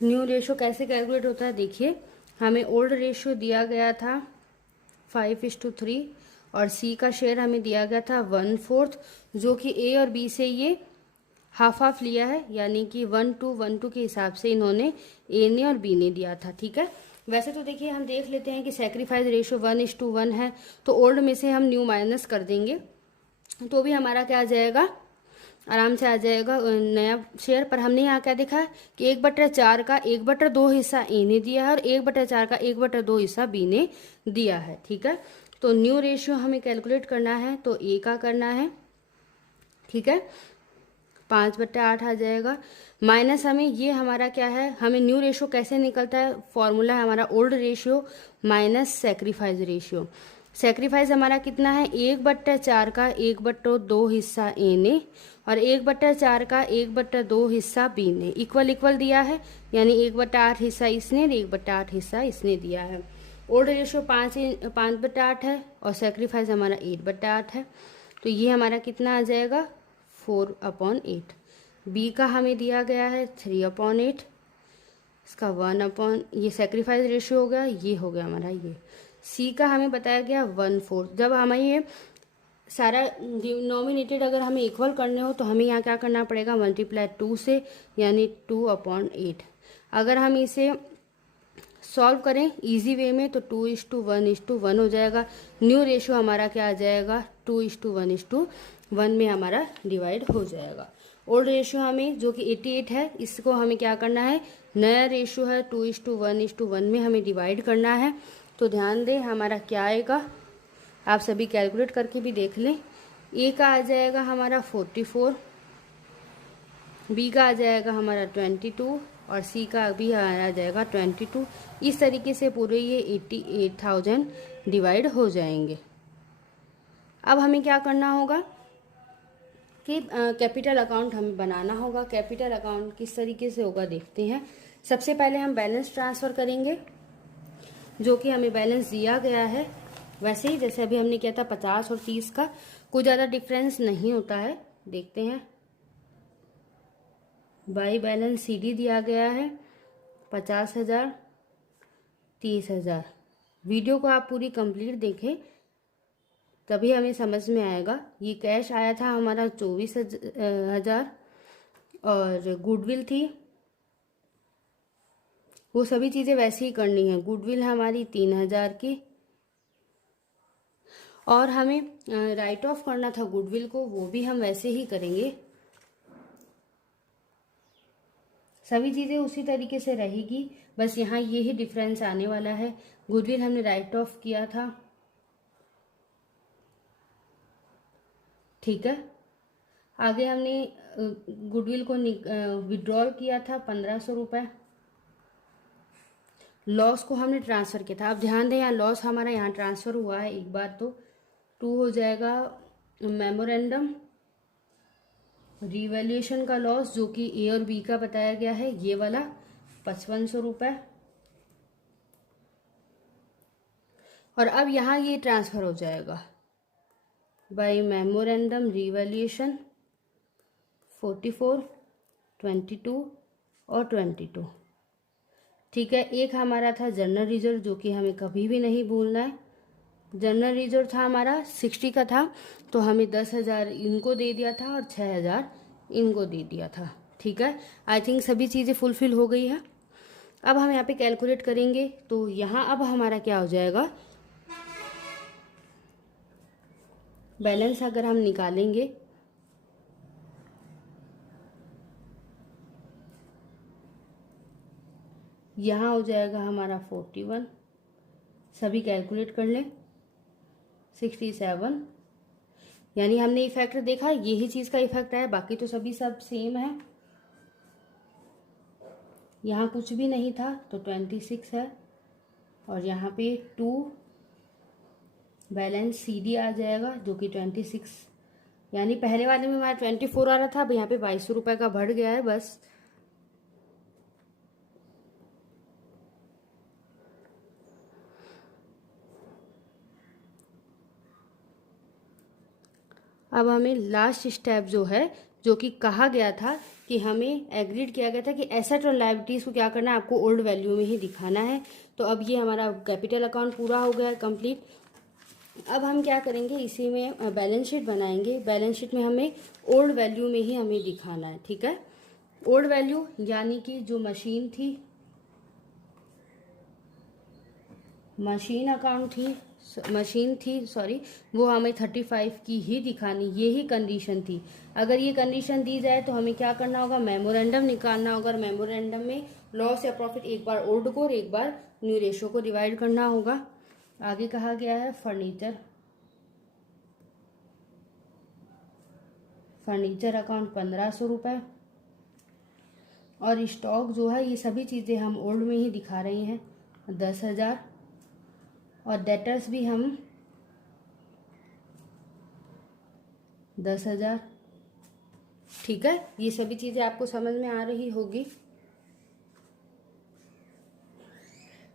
न्यू रेशियो कैसे कैलकुलेट होता है देखिए, हमें ओल्ड रेशियो दिया गया था 5:3 और सी का शेयर हमें दिया गया था 1/4, जो कि ए और बी से ये हाफ हाफ लिया है, यानी कि 1:1 के हिसाब से इन्होंने ए ने और बी ने दिया था, ठीक है। वैसे तो देखिए हम देख लेते हैं कि सैक्रिफाइस रेशियो 1:1 है, तो ओल्ड में से हम न्यू माइनस कर देंगे तो भी हमारा क्या आ जाएगा, आराम से आ जाएगा नया शेयर। पर हमने यहाँ क्या देखा है कि 1/4 का 1/2 हिस्सा ए ने दिया है और 1/4 का 1/2 हिस्सा बी ने दिया है, ठीक है। तो न्यू रेशियो हमें कैलकुलेट करना है तो ए का करना है, ठीक है, 5/8 आ जाएगा। माइनस हमें ये हमारा क्या है, हमें न्यू रेशियो कैसे निकलता है, फॉर्मूला है हमारा old ratio minus sacrifice ratio. Sacrifice हमारा कितना है, 1/4 का 1/2 हिस्सा ए ने और 1/4 का 1/2 हिस्सा बी ने इक्वल इक्वल दिया है, यानी 1/8 हिस्सा इसने और 1/8 हिस्सा इसने दिया है। ओल्ड रेशियो 5/8 है और सेक्रीफाइस हमारा 8/8 है, तो ये हमारा कितना आ जाएगा 4/8। बी का हमें दिया गया है 3/8, इसका 1 ये सेक्रीफाइस रेशियो हो गया, ये हो गया हमारा ये। सी का हमें बताया गया 1/4। जब हमें ये सारा डिनोमिनेटेड अगर हमें इक्वल करने हो तो हमें यहाँ क्या करना पड़ेगा, मल्टीप्लाई 2 से, यानी 2/8। अगर हम इसे सॉल्व करें इजी वे में तो 2:1:1 हो जाएगा। न्यू रेशियो हमारा क्या आ जाएगा, 2:1:1 में हमारा डिवाइड हो जाएगा। ओल्ड रेशियो हमें जो कि 88 है, इसको हमें क्या करना है, नया रेशियो है 2:1:1 में हमें डिवाइड करना है। तो ध्यान दें हमारा क्या आएगा, आप सभी कैलकुलेट करके भी देख लें। ए का आ जाएगा हमारा 44, बी का आ जाएगा हमारा 22 और सी का भी आ जाएगा 22। इस तरीके से पूरे ये 88,000 डिवाइड हो जाएंगे। अब हमें क्या करना होगा कि कैपिटल अकाउंट हमें बनाना होगा। कैपिटल अकाउंट किस तरीके से होगा देखते हैं। सबसे पहले हम बैलेंस ट्रांसफ़र करेंगे, जो कि हमें बैलेंस दिया गया है वैसे ही जैसे अभी हमने किया था 50 और 30 का, कुछ ज़्यादा डिफरेंस नहीं होता है। देखते हैं, बाई बैलेंस सीडी दिया गया है 50,000, 30,000। वीडियो को आप पूरी कंप्लीट देखें तभी हमें समझ में आएगा। ये कैश आया था हमारा 24,000 और गुडविल थी, वो सभी चीज़ें वैसे ही करनी है। गुडविल हमारी 3,000 की और हमें राइट ऑफ करना था गुडविल को, वो भी हम वैसे ही करेंगे। सभी चीज़ें उसी तरीके से रहेगी, बस यहाँ ये ही डिफरेंस आने वाला है। गुडविल हमने राइट ऑफ किया था, ठीक है। आगे हमने गुडविल को विड्रॉल किया था 1,500 रुपये। लॉस को हमने ट्रांसफ़र किया था। अब ध्यान दें यहाँ लॉस हमारा यहाँ ट्रांसफ़र हुआ है एक बार, तो 2 हो जाएगा मेमोरेंडम रिवैल्यूएशन का लॉस, जो कि ए और बी का बताया गया है, ये वाला 5500 रुपये। और अब यहाँ ये ट्रांसफ़र हो जाएगा बाय मेमोरेंडम रिवैल्यूएशन 44, 22 और 22, ठीक है। एक हमारा था जनरल रिजर्व, जो कि हमें कभी भी नहीं भूलना है। जनरल रिजर्व था हमारा 60 का था, तो हमें 10,000 इनको दे दिया था और 6,000 इनको दे दिया था, ठीक है। आई थिंक सभी चीज़ें फुलफिल हो गई है। अब हम यहाँ पे कैलकुलेट करेंगे, तो यहाँ अब हमारा क्या हो जाएगा, बैलेंस अगर हम निकालेंगे यहाँ हो जाएगा हमारा 41, सभी कैलकुलेट कर लें, 67, यानी हमने इफेक्ट देखा, यही चीज़ का इफेक्ट आया, बाकी तो सभी सब सेम है। यहाँ कुछ भी नहीं था तो 26 है और यहाँ पे 2 बैलेंस सीडी आ जाएगा, जो कि 26, यानी पहले वाले में हमारा 24 आ रहा था, अब यहाँ पे 2200 रुपये का बढ़ गया है बस। अब हमें लास्ट स्टेप जो है, जो कि कहा गया था कि हमें एग्रीड किया गया था कि एसेट और लायबिलिटीज़ को क्या करना है, आपको ओल्ड वैल्यू में ही दिखाना है। तो अब ये हमारा कैपिटल अकाउंट पूरा हो गया है कंप्लीट। अब हम क्या करेंगे, इसी में बैलेंस शीट बनाएंगे। बैलेंस शीट में हमें ओल्ड वैल्यू में ही हमें दिखाना है, ठीक है। ओल्ड वैल्यू यानी कि जो मशीन थी सॉरी, वो हमें 35 की ही दिखानी, ये ही कंडीशन थी। अगर ये कंडीशन दी जाए तो हमें क्या करना होगा, मेमोरेंडम निकालना होगा। और मेमोरेंडम में लॉस या प्रॉफिट एक बार ओल्ड को और एक बार न्यू रेशो को डिवाइड करना होगा। आगे कहा गया है फर्नीचर अकाउंट 1,500 रुपये और स्टॉक जो है, ये सभी चीज़ें हम ओल्ड में ही दिखा रहे हैं 10,000 और डेटर्स भी हम 10,000। ठीक है, ये सभी चीज़ें आपको समझ में आ रही होगी।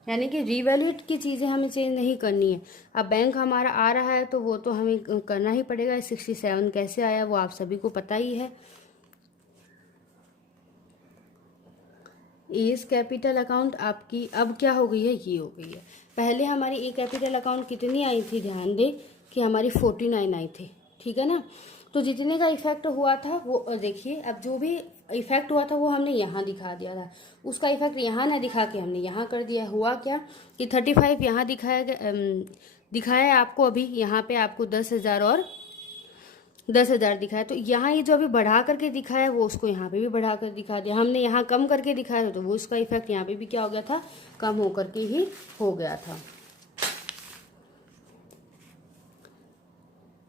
यानी कि रिवैल्यूएट की चीज़ें हमें चेंज नहीं करनी है। अब बैंक हमारा आ रहा है तो वो तो हमें करना ही पड़ेगा। 67 कैसे आया वो आप सभी को पता ही है। एस कैपिटल अकाउंट आपकी अब क्या हो गई है, ये हो गई है। पहले हमारी ए कैपिटल अकाउंट कितनी आई थी, ध्यान दे कि हमारी 49 आई थी। ठीक है ना, तो जितने का इफेक्ट हुआ था वो देखिए, अब जो भी इफेक्ट हुआ था वो हमने यहाँ दिखा दिया था, उसका इफेक्ट यहाँ ना दिखा के हमने यहाँ कर दिया। हुआ क्या कि 35 यहाँ दिखाया है आपको, अभी यहाँ पे आपको 10,000 और 10,000 दिखाया। तो यहाँ ये जो अभी बढ़ा करके दिखाया वो उसको यहाँ पे भी बढ़ा कर दिखा दिया। हमने यहाँ कम करके दिखाया था तो वो उसका इफेक्ट यहाँ पे भी क्या हो गया था, कम होकर के ही हो गया था,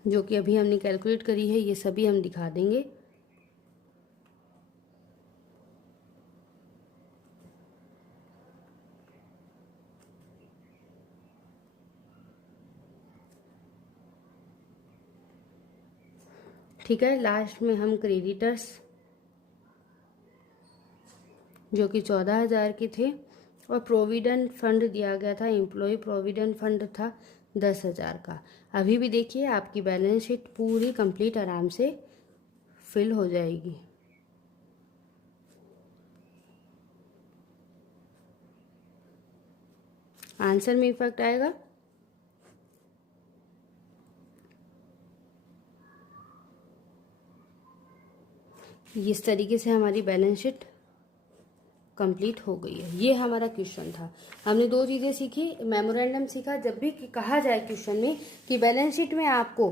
जो कि अभी हमने कैलकुलेट करी है। ये सभी हम दिखा देंगे। ठीक है, लास्ट में हम क्रेडिटर्स जो कि 14,000 के थे, और प्रोविडेंट फंड दिया गया था, एम्प्लॉय प्रोविडेंट फंड था 10,000 का। अभी भी देखिए आपकी बैलेंस शीट पूरी कंप्लीट आराम से फिल हो जाएगी। आंसर में इफेक्ट आएगा। इस तरीके से हमारी बैलेंस शीट कंप्लीट हो गई है। ये हमारा क्वेश्चन था। हमने दो चीज़ें सीखी, मेमोरेंडम सीखा। जब भी कहा जाए क्वेश्चन में कि बैलेंस शीट में आपको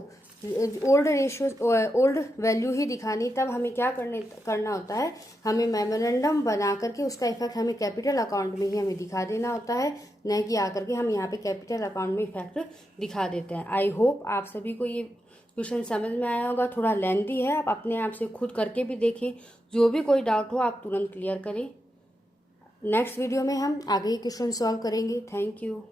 ओल्ड रेशियो ओल्ड वैल्यू ही दिखानी, तब हमें क्या करना होता है, हमें मेमोरेंडम बना करके उसका इफेक्ट हमें कैपिटल अकाउंट में ही हमें दिखा देना होता है, न कि आकर के हम यहाँ पे कैपिटल अकाउंट में इफेक्ट दिखा देते हैं। आई होप आप सभी को ये क्वेश्चन समझ में आया होगा। थोड़ा लेंथी है, आप अपने आप से खुद करके भी देखें। जो भी कोई डाउट हो आप तुरंत क्लियर करें। नेक्स्ट वीडियो में हम आगे क्वेश्चन सॉल्व करेंगे। Thank you.